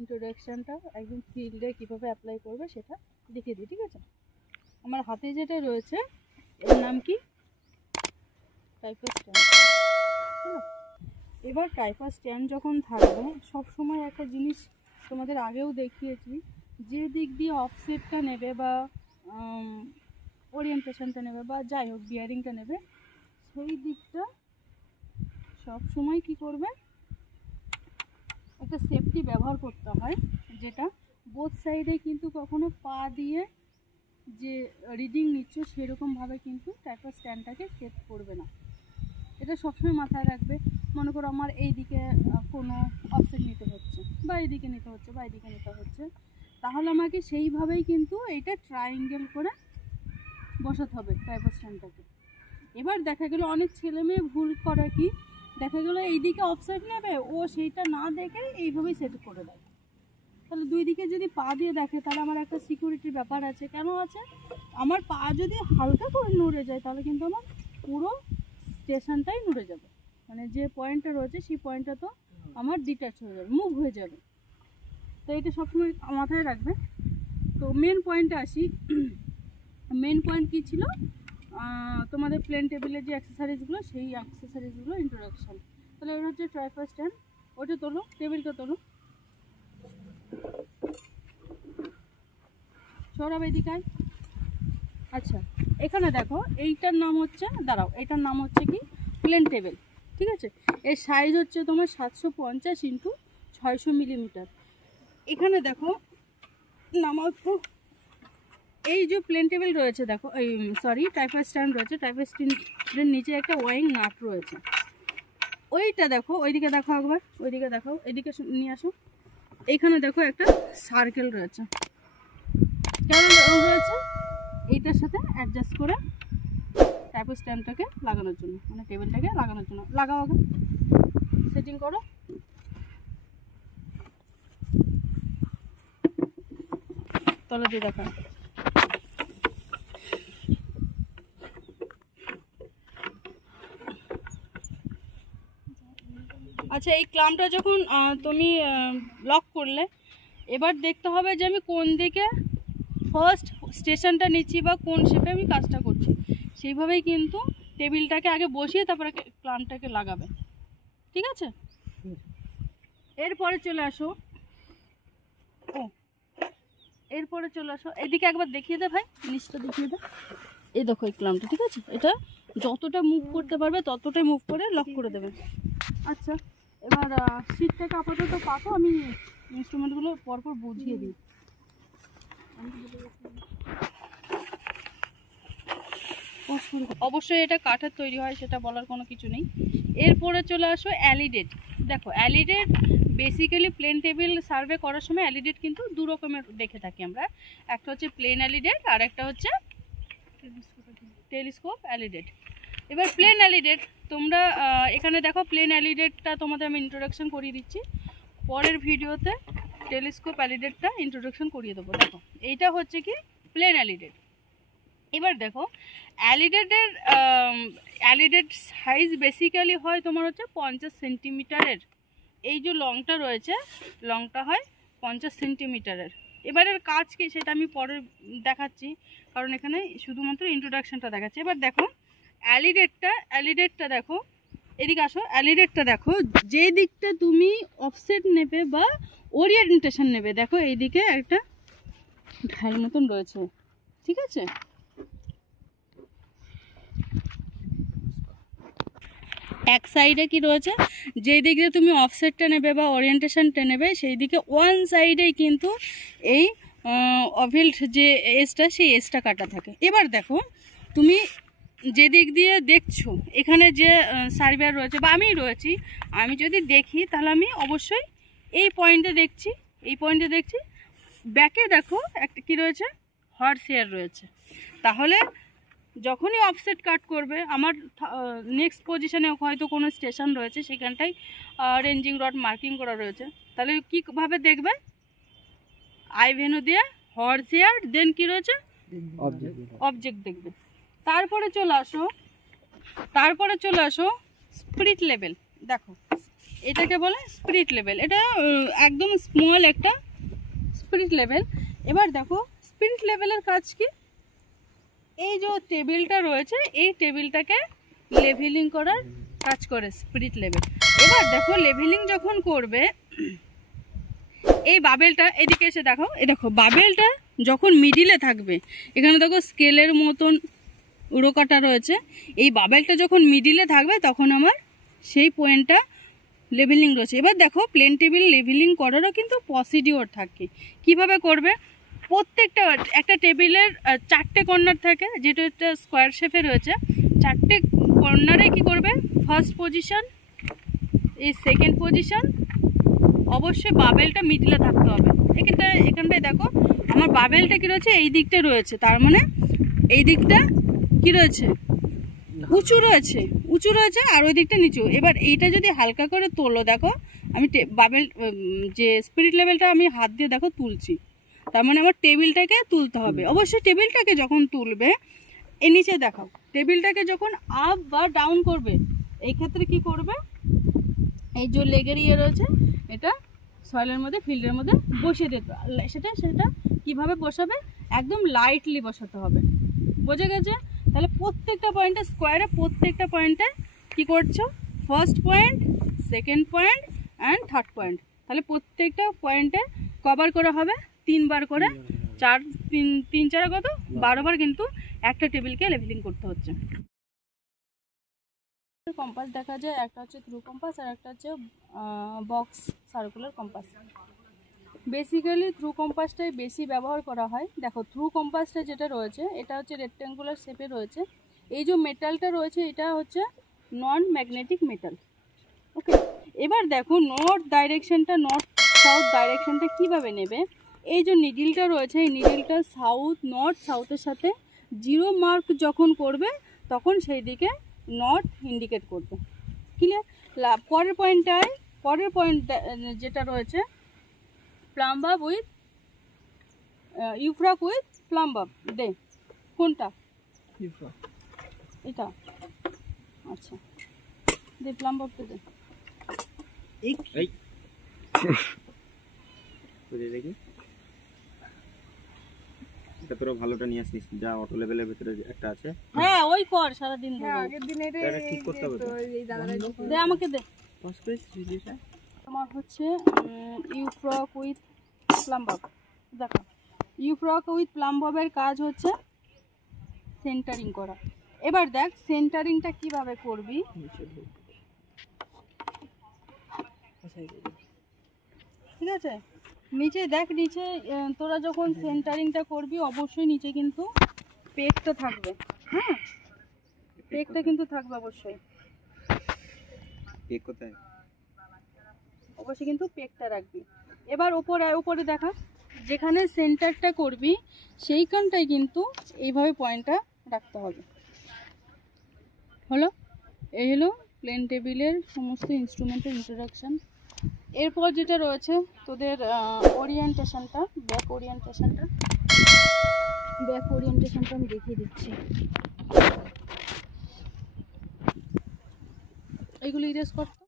ইন্ট্রোডাকশানটা একদম ফিল্ডে কীভাবে অ্যাপ্লাই করবে সেটা দেখিয়ে দিই, ঠিক আছে? আমার হাতে যেটা রয়েছে এর নাম কি? টাইপার স্ট্যান্ড। এবার টাইপার স্ট্যান্ড যখন থাকবে, সবসময় একটা জিনিস তোমাদের আগেও দেখিয়েছি, যে দিক দিয়ে অফসেটটা নেবে বা ওরিয়েন্টেশনটা নেবে বা যাই হোক বিয়ারিংটা নেবে, সেই দিকটা সবসময় কি করবে, একটা সেফটি ব্যবহার করতে হয়, যেটা বোথ সাইডে কিন্তু কখনো পা দিয়ে যে রিডিং নিচ্ছ সেরকমভাবে কিন্তু টাইপার স্ট্যান্ডটাকে সেট করবে না। এটা সবসময় মাথায় রাখবে। মনে করো আমার এই দিকে কোনো অফসেট নিতে হচ্ছে বা এইদিকে নিতে হচ্ছে বা এইদিকে নিতে হচ্ছে, তাহলে আমাকে সেইভাবেই কিন্তু এইটা ট্রায়াঙ্গেল করে বসাতে হবে টাইপার স্ট্যান্ডটাকে। এবার দেখা গেল অনেক ছেলে মেয়ে ভুল করে, কি দেখা গেলো এইদিকে অফসেট নেবে, ও সেইটা না দেখে এইভাবেই সেট করে দেয়। তাহলে দুই দিকে যদি পা দিয়ে দেখে, তাহলে আমার একটা সিকিউরিটির ব্যাপার আছে। কেন আছে? আমার পা যদি হালকা করে নড়ে যায় তাহলে কিন্তু আমার পুরো স্টেশনটাই নড়ে যাবে, মানে যে পয়েন্টটা রয়েছে সেই পয়েন্টটা তো আমার ডিট্যাচ হয়ে যাবে, মুভ হয়ে যাবে। তো এটা সবসময় মাথায় রাখবে। তো মেন পয়েন্টে আসি। মেন পয়েন্ট কী ছিল তোমাদের প্লেন টেবিলের যে অ্যাক্সেসারিজগুলো, সেই অ্যাক্সেসারিজগুলো ইন্ট্রোডাকশান। তাহলে এটা হচ্ছে ট্রাইপার স্ট্যান্ড। ওটা তোলো, টেবিলটা তোলো, সরাব এদিকায়। আচ্ছা, এখানে দেখো এইটার নাম হচ্ছে, দাঁড়াও, এইটার নাম হচ্ছে কি? প্লেন টেবিল, ঠিক আছে? এর সাইজ হচ্ছে তোমার 750 × 600 মিলিমিটার। এখানে দেখো নামাও, এই যে প্লেন টেবিল রয়েছে দেখো, এই সরি টাইপার স্ট্যান্ড রয়েছে, টাইপার স্ট্যান্ডের নিচে একটা ওয়াইং নাট রয়েছে। ওইটা দেখো, ওইদিকে দেখো একবার, ওইদিকে দেখাও, এদিকে নিয়ে আসো। এইখানে দেখো একটা সার্কেল রয়েছে, কেমন রয়েছে? এইটার সাথে অ্যাডজাস্ট করে টাইপার স্ট্যান্ডটাকে লাগানোর জন্য, মানে টেবিলটাকে লাগানোর জন্য। লাগাও আগে, সেটিং করো। তলে দিয়ে দেখা। আচ্ছা, এই ক্লাম্পটা যখন তুমি লক করলে, এবার দেখতে হবে যে আমি কোন দিকে ফার্স্ট স্টেশনটা নিচ্ছি বা কোন শেপে আমি কাজটা করছি। সেইভাবেই কিন্তু টেবিলটাকে আগে বসিয়ে তারপরে ক্লাম্পটাকে লাগাবে, ঠিক আছে? এরপরে চলে আসো, এরপরে চলে আসো এদিকে একবার দেখিয়ে দে ভাই, জিনিসটা দেখিয়ে দে। এই দেখো এই ক্লাম্পটা, ঠিক আছে? এটা যতটা মুভ করতে পারবে ততটাই মুভ করে লক করে দেবে। আচ্ছা, এবার সিটটাকে আপাতত পাতো, আমি ইনস্ট্রুমেন্টগুলো পরপর বুঝিয়ে দিই। অবশ্যই এটা কাঠের তৈরি হয়, সেটা বলার কোনো কিছু নেই। এরপরে চলে আসো অ্যালিডেট। দেখো অ্যালিডেট বেসিক্যালি প্লেন টেবিল সার্ভে করার সময় অ্যালিডেট কিন্তু দু রকমের দেখে থাকি আমরা। একটা হচ্ছে প্লেন অ্যালিডেট আর একটা হচ্ছে টেলিস্কোপ অ্যালিডেট। এবার প্লেন অ্যালিডেট তোমরা এখানে দেখো, প্লেন অ্যালিডেটটা তোমাদের আমি ইন্ট্রোডাকশন করিয়ে দিচ্ছি, পরের ভিডিওতে টেলিস্কোপ অ্যালিডেটটা ইন্ট্রোডাকশন করিয়ে দেবো। দেখো এইটা হচ্ছে কি প্লেন অ্যালিডেট। এবার দেখো অ্যালিডেট সাইজ বেসিক্যালি হয় তোমার হচ্ছে 50 সেন্টিমিটারের। এই যে লংটা রয়েছে, লংটা হয় 50 সেন্টিমিটারের। এবারের কাজ কি সেটা আমি পরে দেখাচ্ছি, কারণ এখানে শুধুমাত্র ইন্ট্রোডাকশনটা দেখাচ্ছি। এবার দেখো অ্যালিডেটটা দেখো, এদিকে আসো। অ্যালিডেটটা দেখো, যে দিকটা তুমি অফসেট নেবে বা ওরিয়েন্টেশন নেবে, দেখো এইদিকে একটা ঢাল মতন রয়েছে, ঠিক আছে? এক সাইডে কি রয়েছে, যেই দিকে তুমি অফসেটটা নেবে বা ওরিয়েন্টেশনটা নেবে সেই দিকে ওয়ান সাইডেই কিন্তু এই অভিল্ট যে এজটা, সেই এজটা কাটা থাকে। এবার দেখো তুমি যে দিক দিয়ে দেখছো, এখানে যে সার্ভেয়ার রয়েছে বা আমি রয়েছি, আমি যদি দেখি তাহলে আমি অবশ্যই এই পয়েন্টে দেখছি, এই পয়েন্টে দেখছি। ব্যাকে দেখো একটা কি রয়েছে, হর্স হেয়ার রয়েছে। তাহলে যখনই অফসেট কাট করবে, আমার নেক্সট পজিশনে হয়তো কোনো স্টেশন রয়েছে, সেখানটায় রেঞ্জিং রড মার্কিং করা রয়েছে। তাহলে কীভাবে দেখবে? আই ভেনু দিয়ে হর্স হেয়ার, দেন কি রয়েছে, অবজেক্ট দেখবে। তারপরে চলে আসো স্পিরিট লেভেল। দেখো এটাকে বলে স্পিরিট লেভেল। এটা একদম স্মল একটা স্পিরিট লেভেল। এবার দেখো স্পিরিট লেভেলের কাজ কি, এই যে টেবিলটা রয়েছে এই টেবিলটাকে লেভেলিং করার কাজ করে স্পিরিট লেভেল। এবার দেখো লেভেলিং যখন করবে এই বাবেলটা এদিকে এসে দেখো, এই দেখো বাবেলটা যখন মিডিলে থাকবে, এখানে দেখো স্কেলের মতন উড়োকাটা রয়েছে, এই বাবেলটা যখন মিডিলে থাকবে তখন আমার সেই পয়েন্টটা লেভেলিং রয়েছে। এবার দেখো প্লেন টেবিল লেভেলিং করারও কিন্তু প্রসিডিওর থাকে। কিভাবে করবে, প্রত্যেকটা একটা টেবিলের 4টে কর্নার থাকে, যেটা একটা স্কোয়ার শেপে রয়েছে, 4টে কর্নারে কি করবে, ফার্স্ট পজিশন, এই সেকেন্ড পজিশন, অবশ্যই বাবেলটা মিডলে থাকতে হবে। এখানটায় দেখো আমার বাবেলটা কি রয়েছে, এই দিকটা রয়েছে, তার মানে এই দিকটা কি রয়েছে, উঁচু রয়েছে আর ওই দিকটা নিচু। এবার এইটা যদি হালকা করে তোলো, দেখো আমি বাবেল যে স্পিরিট লেভেলটা আমি হাত দিয়ে দেখো তুলছি, তার মানে আমার টেবিলটাকে তুলতে হবে। অবশ্যই টেবিলটাকে যখন তুলবে, এই নিচে দেখো টেবিলটাকে যখন আপ বা ডাউন করবে, এই ক্ষেত্রে কি করবে, এই যে লেগের ইয়ে রয়েছে এটা সয়েলের মধ্যে ফিল্ডের মধ্যে বসিয়ে দিতে, সেটা কিভাবে বসাবে, একদম লাইটলি বসাতে হবে। বোঝা গেছে? তাহলে প্রত্যেকটা পয়েন্টে স্কোয়ারে প্রত্যেকটা পয়েন্টে কি করছো, first point, second point and third point, তাহলে প্রত্যেকটা পয়েন্টে কভার করা হবে 3 বার করে, 3 4 কত 12 বার কিন্তু একটা টেবিলকে লেভেলিং করতে হচ্ছে। কম্পাস দেখা যায়, একটা হচ্ছে থ্রু কম্পাস আর একটা হচ্ছে box circular compass. Basically through কম্পাসটাই বেশি ব্যবহার করা হয়। দেখো থ্রু কম্পাসটা যেটা রয়েছে এটা হচ্ছে রেক্ট্যাঙ্গুলার শেপে রয়েছে, এই যে মেটালটা রয়েছে এটা হচ্ছে নন ম্যাগনেটিক মেটাল। ওকে, এবার দেখো নর্থ সাউথ ডাইরেকশনটা কিভাবে নেবে, এই যে নিডিলটা রয়েছে এই নিডিলটা নর্থ সাউথের সাথে 0 মার্ক যখন করবে তখন সেই দিকে নর্থ ইন্ডিকেট করবে। ক্লিয়ার? পরের পয়েন্ট যেটা রয়েছে প্লাম বাব উইথ ইউফ্রাক উইথ প্লাম বাব, দে কোনটা, এটা, আচ্ছা দে প্লাম বাবটা দে। তোরা ভালোটা নিয়ে আসিস, যা অটো লেভেলের ভিতরে একটা আছে। হ্যাঁ ওই কর সারাদিন ধরে, আগের দিন এটা ঠিক করতে হবে তো। এই দাদারা দে আমাকে দে। পাস করিস ভিডিওটা। আমার হচ্ছে ইউফ্রক উইথ প্লাম বাব। দেখো ইউফ্রক উইথ প্লাম বাবের কাজ হচ্ছে সেন্টারিং করা। এবার দেখ সেন্টারিংটা কিভাবে করবি, ঠিক আছে? নিচে দেখ, নিচে তোরা যখন সেন্টারিংটা করবি অবশ্যই নিচে কিন্তু পেকটা থাকবে। হ্যাঁ পেকটা কিন্তু থাকবে অবশ্যই, পেক কোথায়, অবশ্যই কিন্তু পেকটা রাখবি। এবার উপরে দেখা, যেখানে সেন্টারটা করবি সেইখানটায় কিন্তু এইভাবে পয়েন্টটা রাখতে হবে। হলো, এই হলো প্লেন টেবিলের সমস্ত ইনস্ট্রুমেন্টের ইন্ট্রোডাকশান। এরপর যেটা রয়েছে তোদের ওরিয়েন্টেশনটা, ব্যাক ওরিয়েন্টেশনটা আমি দেখিয়ে দিচ্ছি। এইগুলো ইরেজ করতে